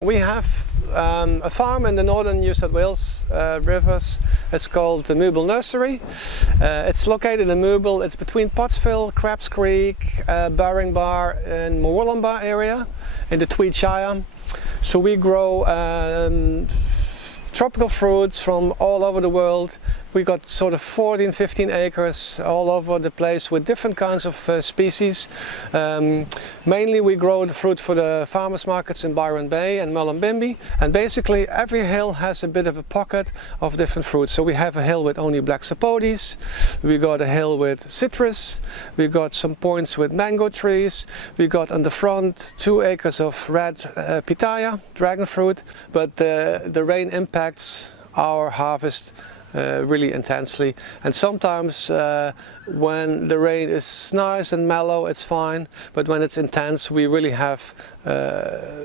We have a farm in the northern New South Wales rivers. It's called the Mooble Nursery. It's located in Mooble. It's between Pottsville, Crabs Creek, Baringbar and Murwillumbah area in the Tweed Shire. So we grow tropical fruits from all over the world. We got sort of 14-15 acres all over the place with different kinds of species. Mainly we grow the fruit for the farmers markets in Byron Bay and Mullumbimby. And basically every hill has a bit of a pocket of different fruits. So we have a hill with only black sapotes, we got a hill with citrus, we got some points with mango trees, we got on the front 2 acres of red pitaya, dragon fruit, but the rain impacts our harvest really intensely, and sometimes when the rain is nice and mellow it's fine, but when it's intense we really have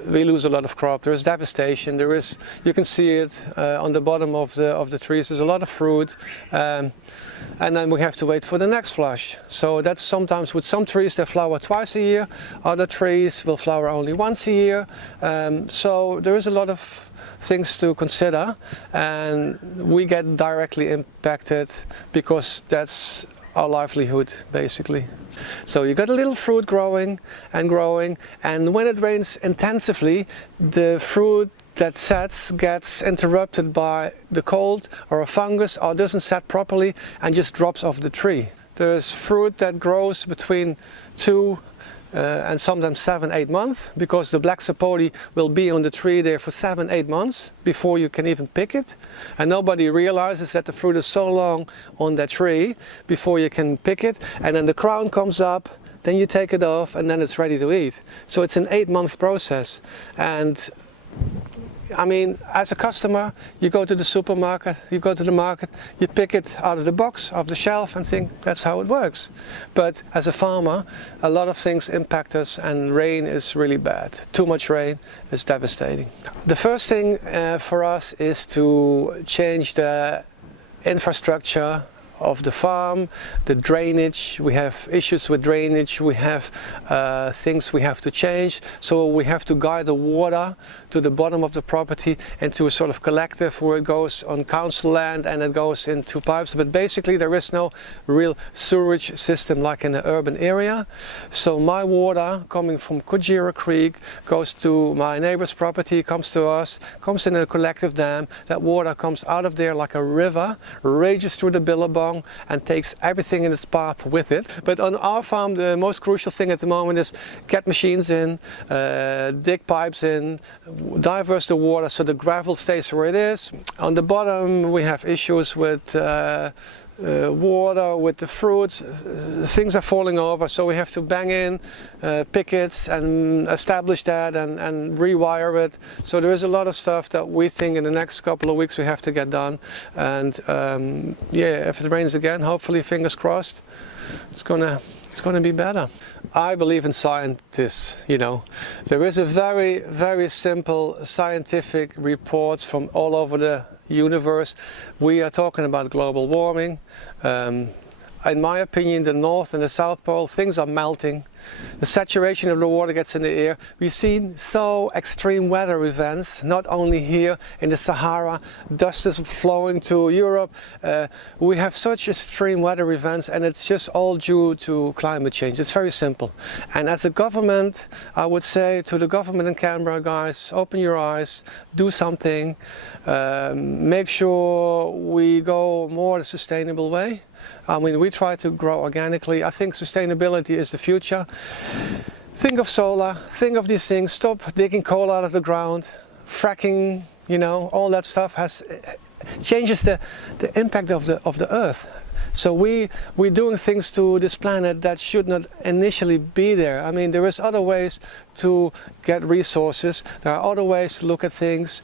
we lose a lot of crop. There is devastation. There is, you can see it on the bottom of the trees. There's a lot of fruit, and then we have to wait for the next flush. So that's sometimes with some trees they flower twice a year, other trees will flower only once a year. So there is a lot of things to consider, and we get directly impacted because that's our livelihood basically. So you got a little fruit growing, and when it rains intensively, the fruit that sets gets interrupted by the cold or a fungus, or doesn't set properly and just drops off the tree. There's fruit that grows between 2 and sometimes 7-8 months, because the black sapote will be on the tree there for 7-8 months before you can even pick it, and nobody realizes that the fruit is so long on that tree before you can pick it, and then the crown comes up, then you take it off, and then it's ready to eat. So it's an 8-month process. And I mean, as a customer, you go to the supermarket, you go to the market, you pick it out of the box, off the shelf, and think that's how it works. But as a farmer, a lot of things impact us, and rain is really bad. Too much rain is devastating. The first thing for us is to change the infrastructure of the farm, the drainage. We have issues with drainage, we have things we have to change, so we have to guide the water to the bottom of the property into a sort of collective where it goes on council land and it goes into pipes, but basically there is no real sewerage system like in an urban area. So my water coming from Kujira Creek goes to my neighbor's property, comes to us, comes in a collective dam. That water comes out of there like a river, rages through the Billabong and takes everything in its path with it. But on our farm the most crucial thing at the moment is get machines in, dig pipes in, diverse the water so the gravel stays where it is. On the bottom we have issues with water, with the fruits. Things are falling over, so we have to bang in pickets and establish that and rewire it. So there is a lot of stuff that we think in the next couple of weeks we have to get done. And yeah, if it rains again, hopefully, fingers crossed, it's gonna be better. I believe in scientists, you know. There is a very simple scientific reports from all over the universe. We are talking about global warming. In my opinion, the North and the South Pole, things are melting. The saturation of the water gets in the air. We've seen so extreme weather events, not only here in the Sahara, dust is flowing to Europe. We have such extreme weather events, and it's just all due to climate change. It's very simple. And as a government, I would say to the government in Canberra, guys, open your eyes, do something, make sure we go more the sustainable way. I mean, we try to grow organically. I think sustainability is the future. Think of solar, think of these things, stop digging coal out of the ground, fracking, you know, all that stuff changes the impact of the earth. So we're doing things to this planet that should not initially be there. I mean, there is other ways to get resources, there are other ways to look at things.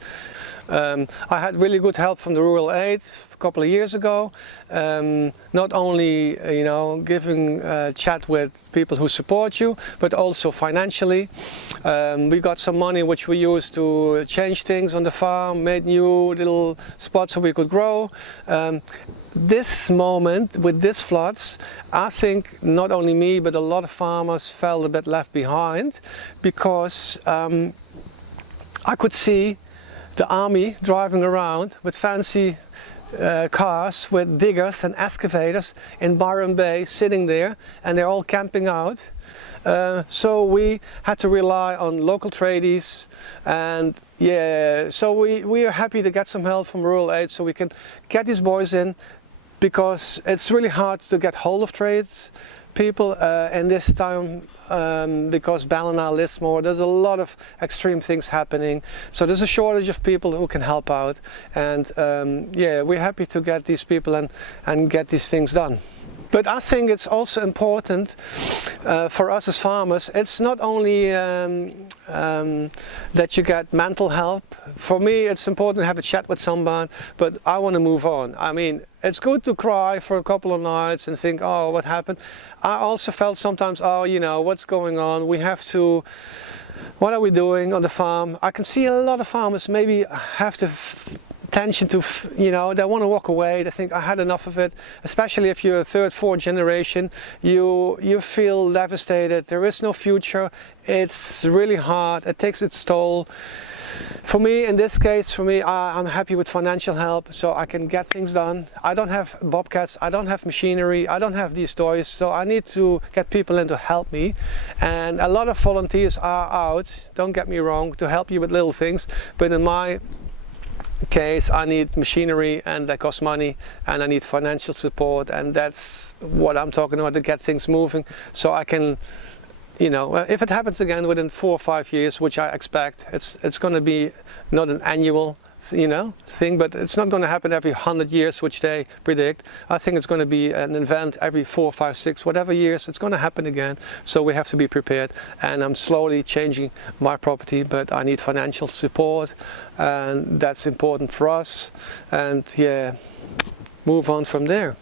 I had really good help from the Rural Aid a couple of years ago. Not only, you know, giving chat with people who support you, but also financially. We got some money which we used to change things on the farm, made new little spots so we could grow. This moment with these floods, I think not only me but a lot of farmers felt a bit left behind, because I could see the army driving around with fancy cars with diggers and excavators in Byron Bay, sitting there, and they're all camping out. So we had to rely on local tradies, and yeah, so we are happy to get some help from Rural Aid so we can get these boys in, because it's really hard to get hold of trades people in this time, because Ballina, Lismore, there's a lot of extreme things happening, so there's a shortage of people who can help out, and yeah, we're happy to get these people and get these things done. But I think it's also important for us as farmers. It's not only that you get mental help. For me, it's important to have a chat with someone, but I want to move on. I mean, it's good to cry for a couple of nights and think, oh, what happened? I also felt sometimes, oh, you know, what's going on? We have to, what are we doing on the farm? I can see a lot of farmers maybe have to tension to, you know, they want to walk away. They think, I had enough of it. Especially if you're a third, fourth generation, you feel devastated. There is no future. It's really hard. It takes its toll. For me, in this case, I'm happy with financial help, so I can get things done. I don't have bobcats, I don't have machinery, I don't have these toys, so I need to get people in to help me. And a lot of volunteers are out, don't get me wrong, to help you with little things, but in my case I need machinery, and that costs money, and I need financial support, and that's what I'm talking about, to get things moving so I can, you know, if it happens again within 4 or 5 years, which I expect, it's going to be not an annual, you know, thing, but it's not going to happen every 100 years, which they predict. I think it's going to be an event every 4, 5, 6, whatever years. It's going to happen again, so we have to be prepared. And I'm slowly changing my property, but I need financial support, and that's important for us. And yeah, move on from there.